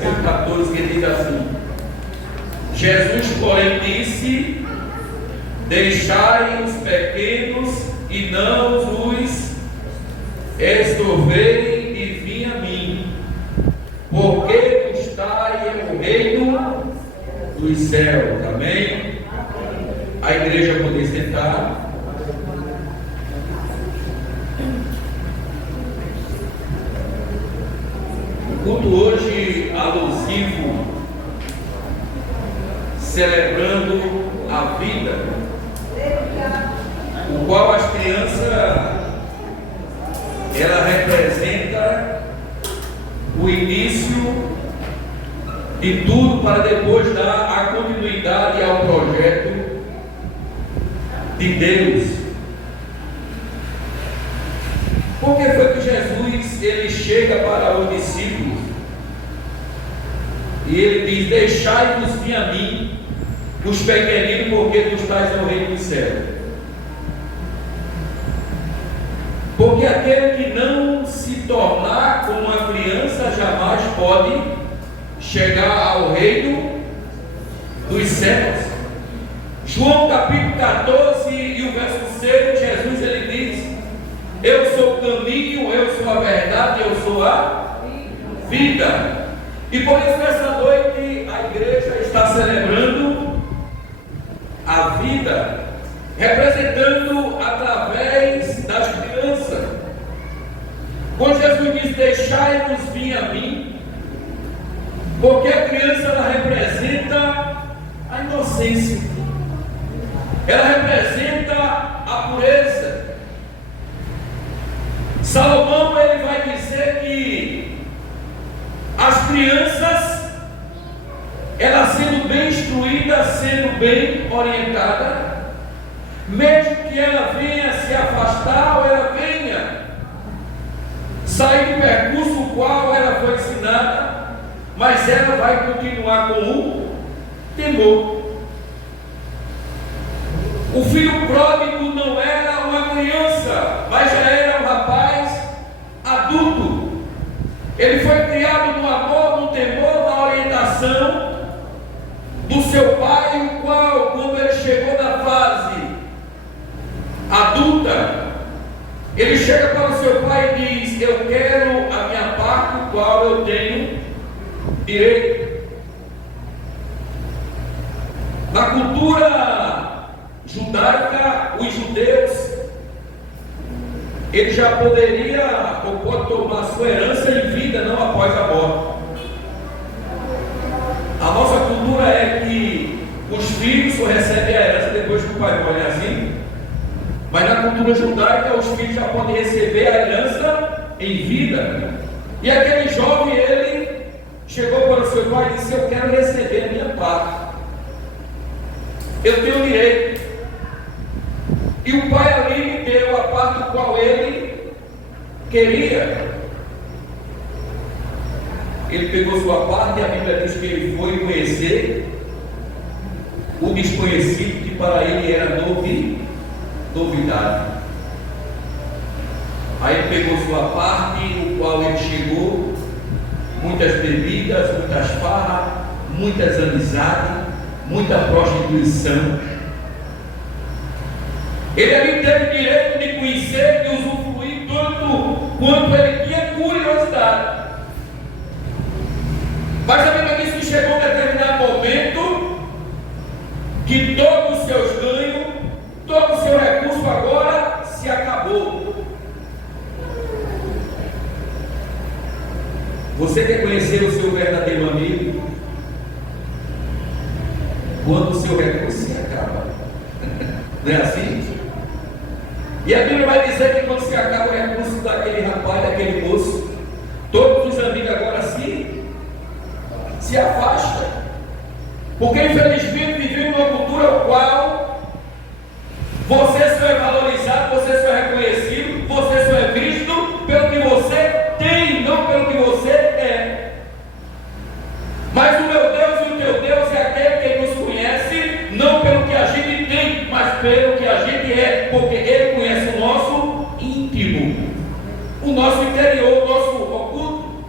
14, que diz assim: Jesus, porém, disse: deixai os pequenos e não os estorvei e vim a mim, porque custai é o reino dos céus. Amém? A igreja poder sentar. O culto hoje alusivo, celebrando a vida, o qual as crianças, ela representa o início de tudo para depois dar a continuidade ao projeto de Deus. Por que foi que Jesus ele chega para os discípulos e ele diz: deixai-vos vir a mim os pequeninos, porque tu estás no reino do céu? Porque aquele que não se tornar como uma criança jamais pode chegar ao reino dos céus. João capítulo 14 e o verso 6, Jesus ele diz: eu sou o caminho, eu sou a verdade, eu sou a vida. E por isso nessa noite a igreja está celebrando a vida, representando através das crianças. Quando Jesus diz: deixai-vos vir a mim, porque a criança ela representa a inocência, ela representa a pureza. Salomão ele vai dizer que as crianças, elas sendo bem instruídas, sendo bem orientada, mesmo que ela venha se afastar ou ela venha sair do percurso o qual ela foi ensinada, mas ela vai continuar com o temor. O filho pródigo não era uma criança, mas já era um rapaz adulto. Ele foi criado no amor, no temor, na orientação do seu pai, o qual, quando ele chegou na fase adulta, ele chega para o seu pai e diz: eu quero a minha parte, o qual eu tenho direito. Na cultura judaica, os judeus, ele já poderia ou pode tomar sua herança em vida, não após a morte. A nossa cultura é que os filhos só recebem a herança depois que o pai morre, assim. Mas na cultura judaica, os filhos já podem receber a herança em vida. E aquele jovem, ele chegou para o seu pai e disse: eu quero receber a minha parte, eu tenho direito. E o pai ali me deu a parte qual ele queria. Ele pegou sua parte e a Bíblia diz que ele foi conhecer o desconhecido, que para ele era novidade. Aí ele pegou sua parte, o qual ele chegou, muitas bebidas, muitas farras, muitas amizades, muita prostituição. Ele ali teve direito de conhecer, de usufruir tanto quanto ele tinha curiosidade. Mas a Bíblia diz que chegou um determinado momento que todos os seus ganhos, todo o seu recurso agora se acabou. Você quer conhecer o seu verdadeiro amigo? Quando o seu recurso se acaba. Não é assim? E a Bíblia vai dizer que quando se acaba o recurso daquele rapaz, daquele moço, todos os amigos agora se afastam. Porque infelizmente vivemos numa cultura no qual você só é valorizado, você só é reconhecido, você só é visto pelo que você tem, não pelo que você é. Mas o meu Deus e o teu Deus é aquele que nos conhece, não pelo que a gente tem, mas pelo que a gente é, porque Ele conhece o nosso íntimo, o nosso interior, o nosso oculto.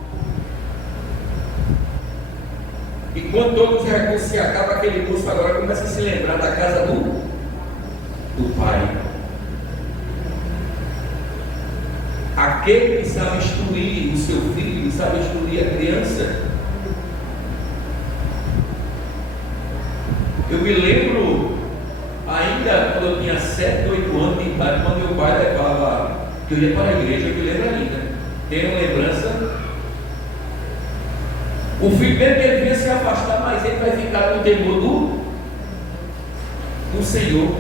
E quando todos os recursos se acabam, aquele moço agora começa a se lembrar da casa do pai. Aquele que sabe instruir o seu filho, sabe instruir a criança. Eu me lembro, ainda quando eu tinha 7, 8 anos de idade, quando meu pai levava, que eu ia para a igreja, eu me lembro ainda. Tenho lembrança. O filho dele devia se afastar, mas ele vai ficar no temor do Senhor.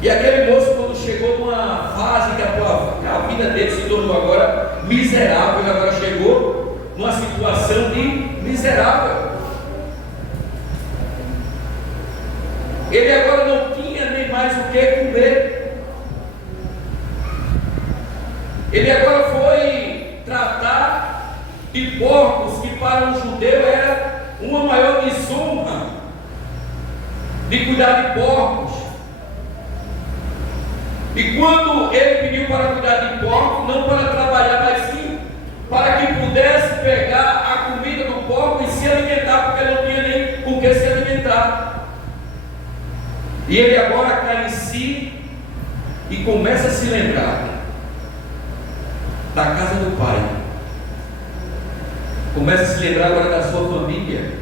E aquele moço, quando chegou numa fase que a vida dele se tornou agora miserável, ele agora chegou numa situação de miserável. Ele agora não tinha nem mais o que comer. Ele agora foi tratar de porcos, que para um judeu era uma maior desonra, de cuidar de porcos. E quando ele pediu para cuidar de porcos, não para trabalhar, mas sim para que pudesse pegar a comida do porco e se alimentar, porque não tinha nem com que se alimentar. E ele agora cai em si e começa a se lembrar da casa do pai. Começa a se lembrar agora da sua família.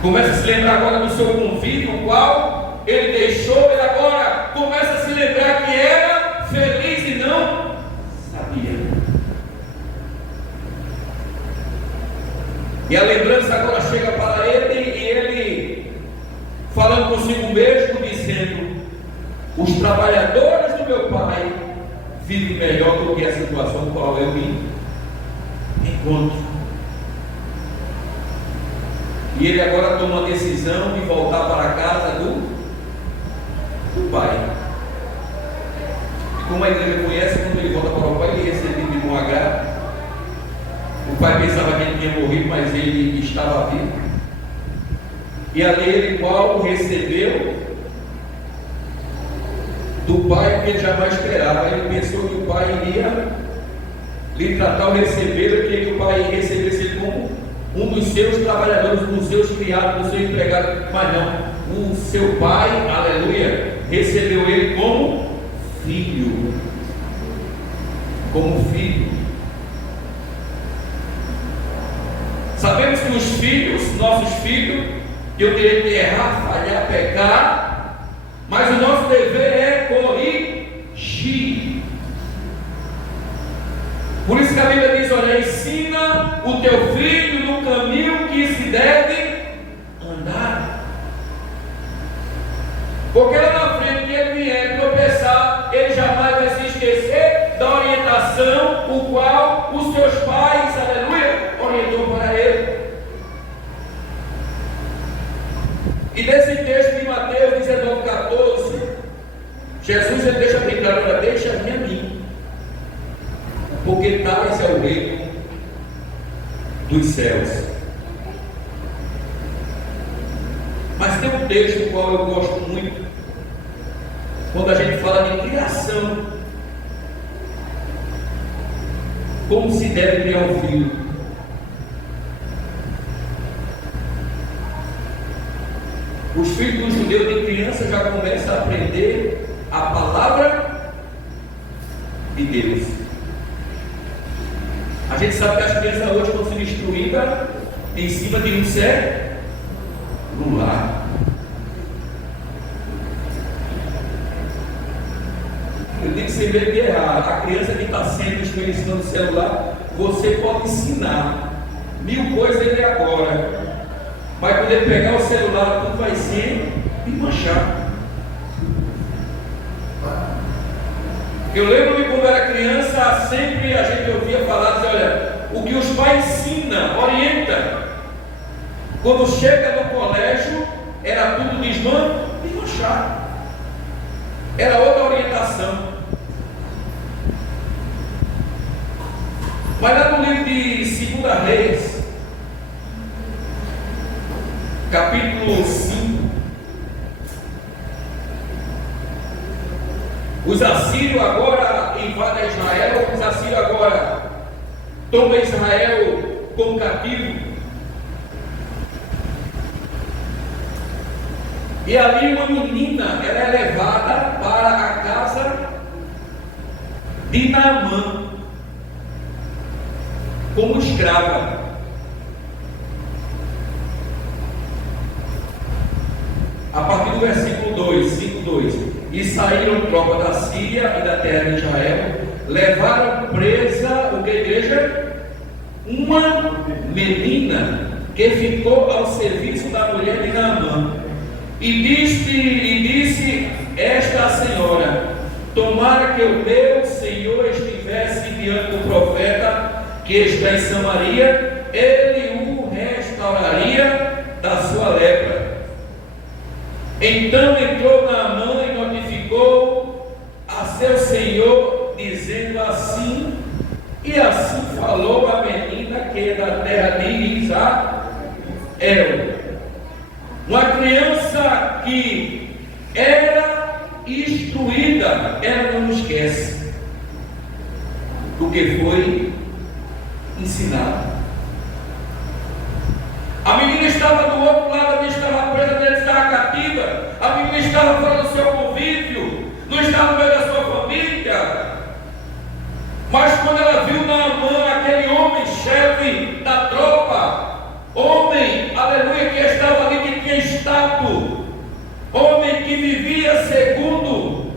Começa a se lembrar agora do seu convívio, o qual ele deixou. Ele agora começa a se lembrar que era feliz e não sabia. E a lembrança agora chega para ele e ele, falando consigo mesmo, dizendo: os trabalhadores do meu pai vivem melhor do que a situação com a qual eu me encontro. E ele agora toma a decisão de voltar para a casa do pai. E como a igreja conhece, quando ele volta para o pai, ele é recebido de bom agrado. O pai pensava que ele tinha morrido, mas ele estava vivo. E ali ele, Paulo, recebeu do pai que ele jamais esperava. Ele pensou que o pai iria lhe tratar ou recebê-lo, que o pai recebesse ele como um dos seus trabalhadores, um dos seus criados, do seu empregado. Mas não, o seu pai, aleluia, recebeu ele como filho. Como filho. Sabemos que os filhos, nossos filhos, eu teria que errar, falhar, pecar, mas o nosso dever é corrigir. Por isso que a Bíblia diz: olha, ensina o teu filho no caminho que se deve andar. Porque lá na frente, que ele vier tropeçar, ele jamais vai se esquecer da orientação o qual os seus pais, aleluia, orientou para ele. E nesse texto de Mateus 19:14, Jesus ele deixa bem claro: olha, deixa-me a mim, porque tais é o reino dos céus. Mas tem um texto do qual eu gosto muito, quando a gente fala de criação, como se deve criar um filho. Os filhos do judeu de criança já começam a aprender a palavra de Deus. A gente sabe que as crianças hoje estão sendo instruídas em cima de um celular. Eu tenho que ser meio que errado. A criança que está sendo instruída em cima do celular, você pode ensinar 1000 coisas ele agora. Vai poder pegar o celular, tudo vai ser e manchar. Eu lembro de quando era criança, sempre a gente ouvia falar, dizer, olha, o que os pais ensinam, orientam. Quando chega no colégio, era tudo desmanchar. Era outra orientação. Mas lá no livro de 2 Reis, capítulo 5, os assírios agora invadem Israel, os assírios agora tomam Israel como cativo. E ali uma menina, ela é levada para a casa de Naamã como escrava. A partir do versículo 2, 5:2. E saíram tropa da Síria e da terra de Israel, levaram presa, o que, igreja? Uma menina que ficou ao serviço da mulher de Naamã. E disse esta senhora: tomara que o meu Senhor estivesse diante do profeta que está em Samaria, ele o restauraria da sua lepra. Então entrou Naamã e notificou a seu senhor, dizendo assim, e assim falou a menina que é da terra de Israel. Uma criança que era instruída, ela não esquece do que foi ensinado. A menina estava do outro lado, a menina estava presa, a menina estava cativa, a menina estava fora do seu convívio, não estava no meio da sua família. Mas quando ela viu Naamã, aquele homem chefe da tropa, homem, aleluia, que estava ali, que tinha status, homem que vivia segundo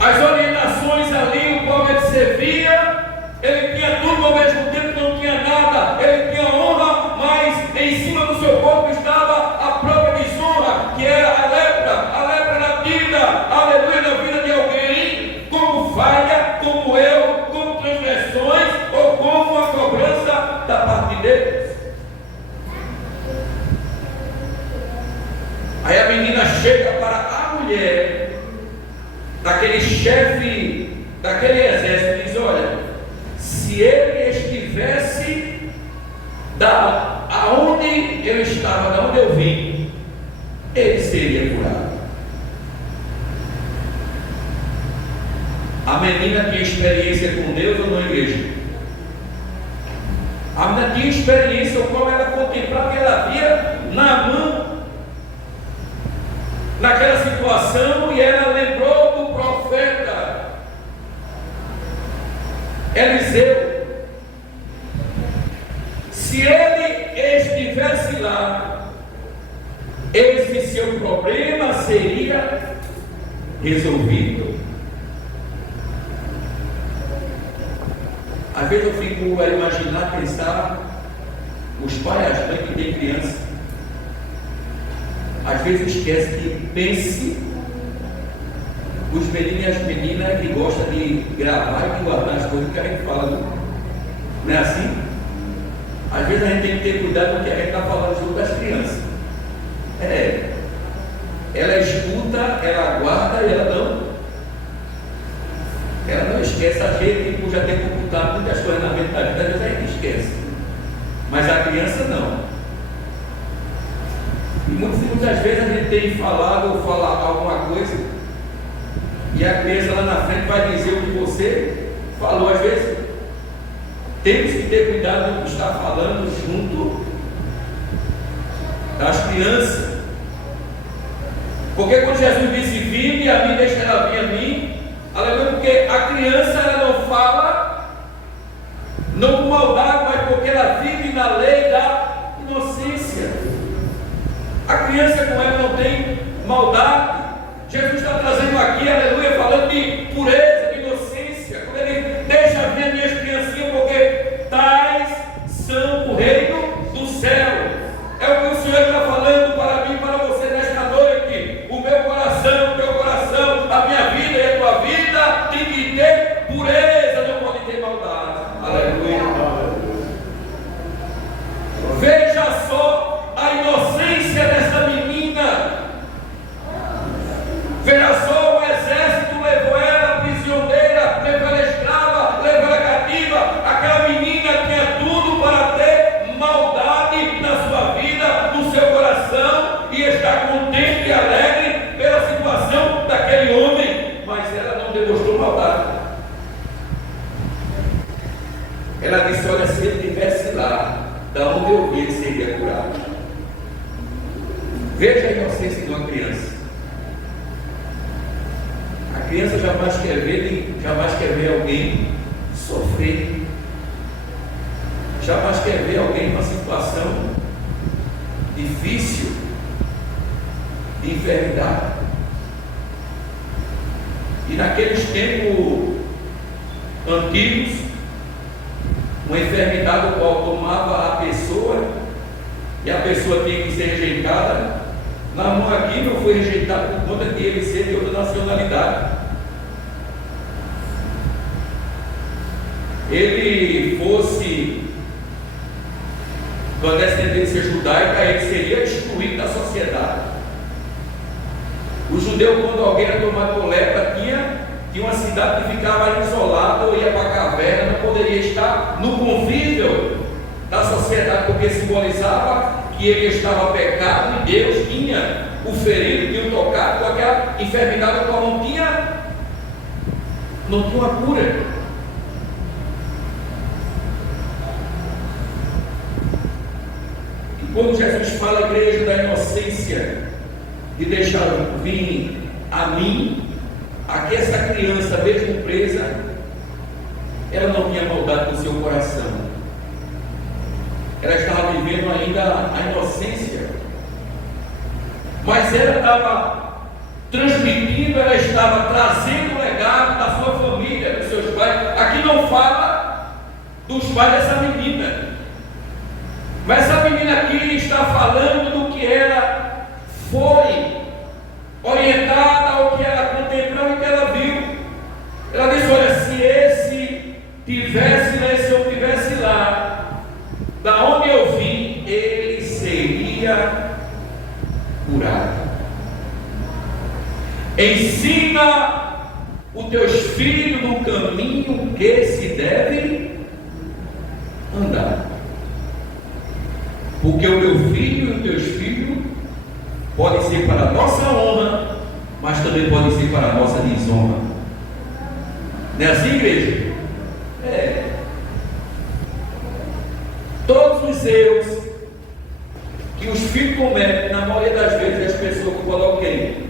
as orientações ali, o qual ele servia, ele tinha tudo ao mesmo tempo, não tinha nada, ele tinha honra, mas em cima do seu corpo estava a própria desonra, que era a lepra na vida, aleluia, na vida de alguém, como falha, como erro, como transgressões, ou como a cobrança da parte de Deus. Aí a menina chega para a mulher daquele chefe, daquele exército, e diz: olha, se ele estivesse aonde eu estava, da onde eu vim, ele seria curado. A menina tinha experiência com Deus ou não, igreja? A menina tinha experiência, o qual ela contemplava, que ela via Naamã naquela situação, e ela lembrou do profeta Eliseu. Se ele estivesse lá, esse seu problema seria resolvido. Às vezes eu fico a imaginar, pensar, os pais, as mães que têm criança, às vezes esquece que pense os meninos e as meninas que gostam de gravar e de guardar as coisas que a gente fala, não é assim? Às vezes a gente tem que ter cuidado com o que a gente está falando sobre as crianças. Ela escuta, ela guarda e ela não esquece. A gente, por já ter computado muitas coisas na mentalidade, às vezes a gente esquece, mas a criança não. E muitas vezes a gente tem falado ou falar alguma coisa, e a criança lá na frente vai dizer o que você falou. Às vezes temos que ter cuidado com o que está falando junto das crianças, porque quando Jesus disse: vinde a mim, deixa ela vir a mim, aleluia, porque a criança ela não fala não com maldade, mas porque ela vive na lei da inocência. A criança com ela não tem maldade. Jesus está trazendo aqui, aleluia, falando de pureza, de inocência, quando ele deixa vir as minhas criancinhas, porque tais são o reino do céu. É o que o Senhor está falando para mim, para você nesta noite. O meu coração, o teu coração, a minha vida e a tua vida tem que ter pureza, não pode ter maldade. Aleluia. Veja só a inocência dessa menina. Veja só, o exército levou ela prisioneira, levou ela escrava, levou ela cativa. Aquela menina tinha tudo para ter maldade na sua vida, no seu coração, e estar contente e alegre pela situação daquele homem, mas ela não demonstrou maldade. Ela disse: olha, se ele estivesse lá, da onde eu vi, ele seria curado. Veja a inocência de uma criança. A criança jamais quer ver alguém sofrer. Jamais quer ver alguém numa situação difícil, de enfermidade. E naqueles tempos antigos, uma enfermidade o qual tomava a pessoa, e a pessoa tinha que ser rejeitada. Naamã aqui não foi rejeitado por conta de ele ser de outra nacionalidade. Ele fosse da descendência judaica, ele seria excluído da sociedade. O judeu, quando alguém era tomado por lepra, tinha uma cidade que ficava isolada ou ia para a caverna, não poderia estar no convívio da sociedade, porque simbolizava que ele estava pecado e Deus tinha o ferido, tinha o tocado com aquela enfermidade, a qual não tinha uma cura. Quando Jesus fala, igreja, da inocência, de deixar vir a mim, aqui essa criança, mesmo presa, ela não tinha maldade no seu coração, ela estava vivendo ainda a inocência, mas ela estava transmitindo, ela estava trazendo o legado da sua família, dos seus pais. Aqui não fala dos pais dessa menina, mas essa menina aqui está falando do que ela foi orientada, ao que ela contemplou e que ela viu. Ela disse: olha, se esse tivesse lá, se eu tivesse lá, da onde eu vim, ele seria curado. Ensina os teus filhos no caminho que se deve andar. Porque o meu filho e os teus filhos podem ser para a nossa honra, mas também podem ser para a nossa desonra. Não é assim, igreja? É. Todos os erros que os filhos cometem, na maioria das vezes, as pessoas colocam quem?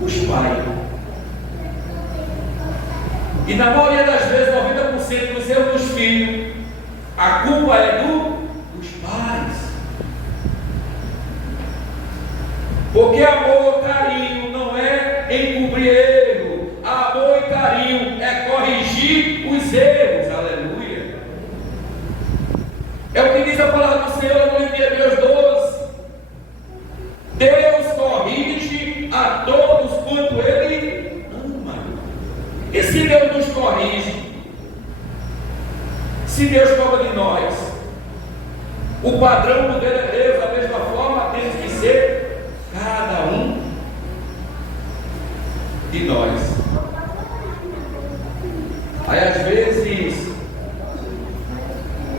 Os pais. E na maioria das vezes, 90% dos erros dos filhos, a culpa é dos pais. Porque amor, carinho não é encobrir erro. Amor e carinho é corrigir os erros. Aleluia. É o que diz a palavra do Senhor no livro de Hebreus 12. Deus corrige a todos quanto Ele ama. E se Deus nos corrige, se Deus cobra de nós, o padrão do Deus é Deus, da mesma forma temos que ser cada um de nós. Aí às vezes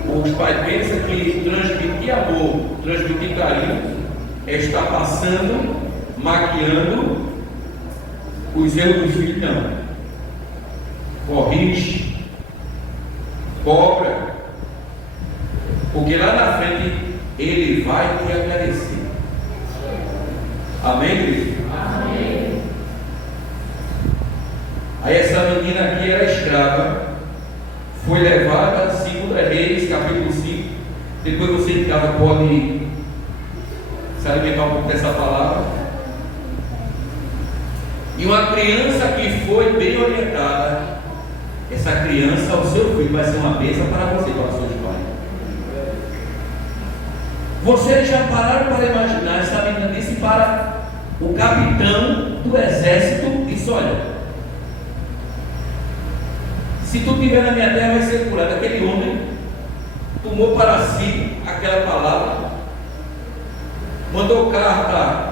os pais pensam que transmitir amor, transmitir carinho é estar passando, maquiando os erros dos filhos. Não. Corrige, cobra, porque lá na frente ele vai te agradecer. Amém, igreja? Amém. Aí essa menina aqui era escrava, foi levada, segundo Reis, capítulo 5. Depois você em casa pode se alimentar um pouco dessa palavra. E uma criança que foi bem orientada, essa criança, o seu filho, vai ser uma bênção para você, para os seus pais. Vocês já pararam para imaginar? Essa menina disse para o capitão do exército: disse, olha, se tu estiver na minha terra, vai ser curado. Aquele homem tomou para si aquela palavra, mandou carta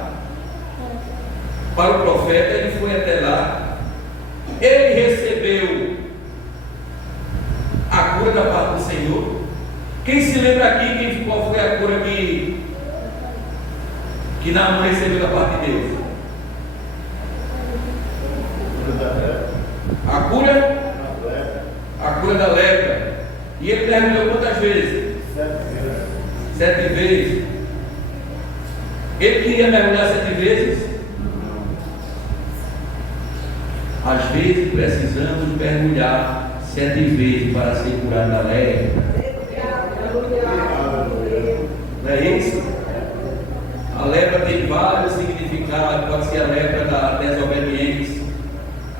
para o profeta, ele foi até lá, ele recebeu a cura da parte do Senhor. Quem se lembra aqui qual foi a cura que Naamã recebeu da parte de Deus? A cura da lepra. E ele perguntou quantas vezes? 7 vezes. Ele queria mergulhar 7 vezes? Às vezes precisamos mergulhar 7 vezes para ser curado da lepra. Não é isso? A lepra tem vários significados. Pode ser a lepra da desobediência,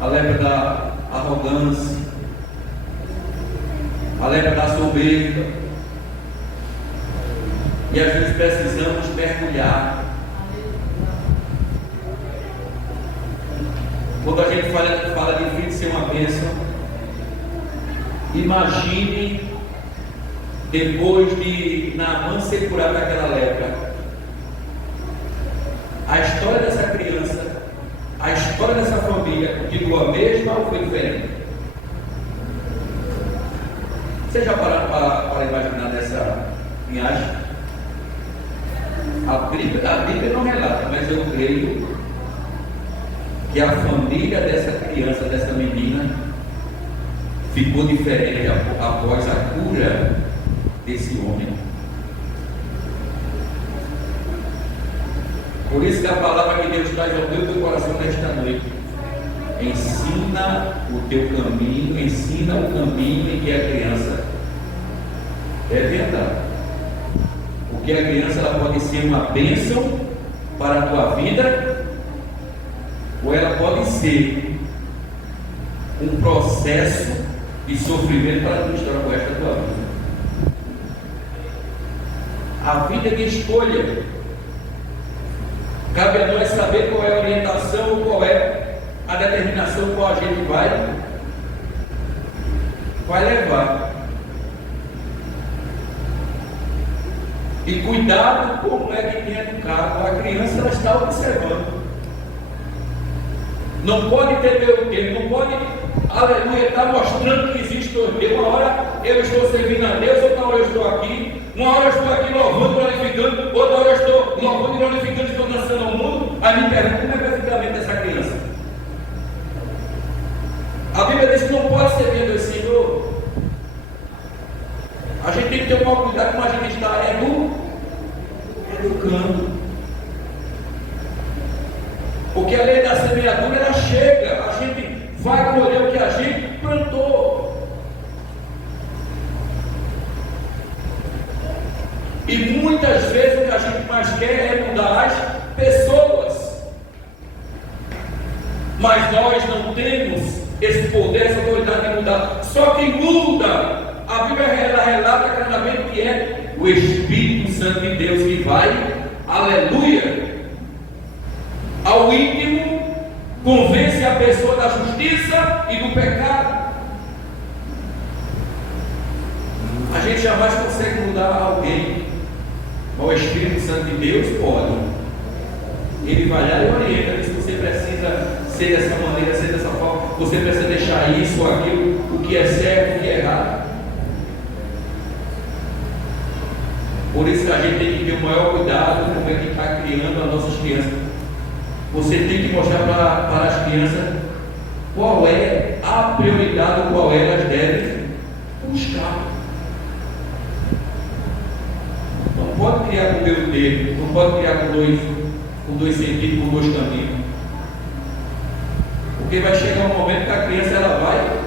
a lepra da arrogância, a lepra da soberba. E às vezes precisamos mergulhar. Quando a gente fala de filho ser uma bênção, imagine depois de Naamã ser curado daquela lepra, a história dessa criança, a história dessa família, continua a mesma ou foi diferente? Vocês já pararam para imaginar nessa linhagem? A Bíblia não relata, mas eu creio que a família dessa criança, dessa menina, ficou diferente após a cura desse homem. Por isso que a palavra que Deus traz ao teu coração nesta noite: ensina o teu caminho, ensina o caminho em que a criança deve andar. Porque a criança ela pode ser uma bênção para a tua vida, ou ela pode ser um processo de sofrimento para a tua história com esta tua vida. A vida de escolha. Cabe a nós saber qual é a orientação, qual é a determinação qual a gente vai levar. E cuidado como é que tem educado. A criança ela está observando. Não pode ter meio termo, não pode, aleluia, estar mostrando que existe dois Deus. Uma hora eu estou servindo a Deus, outra hora eu estou aqui. Uma hora eu estou aqui louvando, glorificando, outra hora eu estou louvando e glorificando, estou dançando ao mundo. Aí me pergunta como é que vai ficar a mente dessa criança. A Bíblia diz que não pode ser vendo esse Senhor. A gente tem que ter um maior cuidado como a gente está educando. Porque a lei da semeadura ela chega, a gente vai colher o que a gente plantou. E muitas vezes o que a gente mais quer é mudar as pessoas. Mas nós não temos esse poder, essa autoridade de mudar. Só quem muda, a Bíblia relata claramente que é o Espírito Santo de Deus que vai, aleluia, ao íntimo, convence a pessoa da justiça e do pecado. A gente jamais consegue mudar alguém. O Espírito Santo de Deus pode. Ele vai lá e orienta. Se você precisa ser dessa maneira, ser dessa forma, você precisa deixar isso ou aquilo, o que é certo, o que é errado. Por isso que a gente tem que ter o maior cuidado com como é que está criando as nossas crianças. Você tem que mostrar para as crianças qual é a prioridade, qual elas devem buscar. Não pode criar com meio termo, não pode criar com dois sentidos, com dois caminhos. Porque vai chegar um momento que a criança ela vai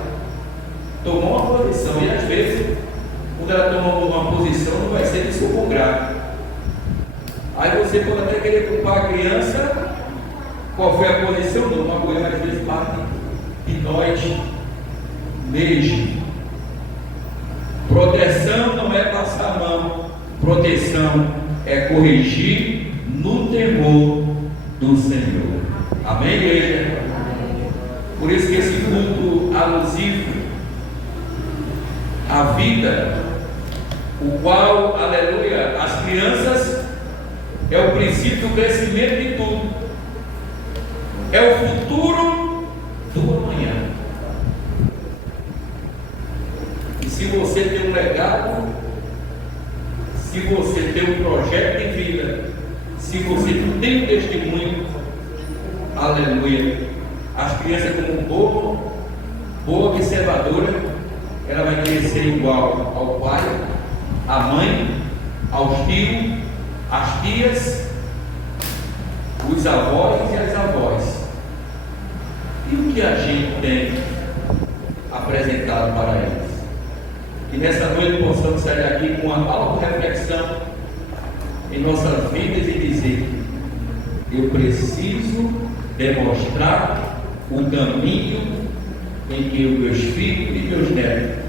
tomar uma posição, e às vezes, quando ela toma uma posição, não vai ser de socorro grave. Aí você pode até querer culpar a criança. Qual foi a posição? Não, uma coisa às vezes parte de nós mesmos. Proteção não é passar a mão, proteção é corrigir no temor do Senhor. Amém, igreja? Por isso que esse culto alusivo à vida, o qual, aleluia, as crianças é o princípio do crescimento de tudo. É o futuro do amanhã. E se você tem um legado, se você tem um projeto de vida, se você tem um testemunho, aleluia, as crianças como boa observadora, ela vai querer ser igual ao pai, à mãe, aos tios, às tias, os avós e as avós. E o que a gente tem apresentado para eles? E nessa noite possamos sair daqui com uma auto-reflexão em nossas vidas e dizer: eu preciso demonstrar o caminho em que os meus filhos e meus netos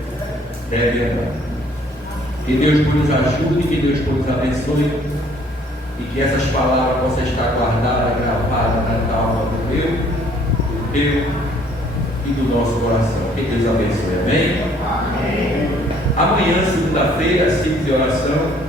devem andar. Que Deus nos ajude, que Deus nos abençoe e que essas palavras possam estar guardadas, gravadas na alma do meu, do teu e do nosso coração. Que Deus abençoe. Amém? Amém. Amanhã, segunda-feira, 5 de oração.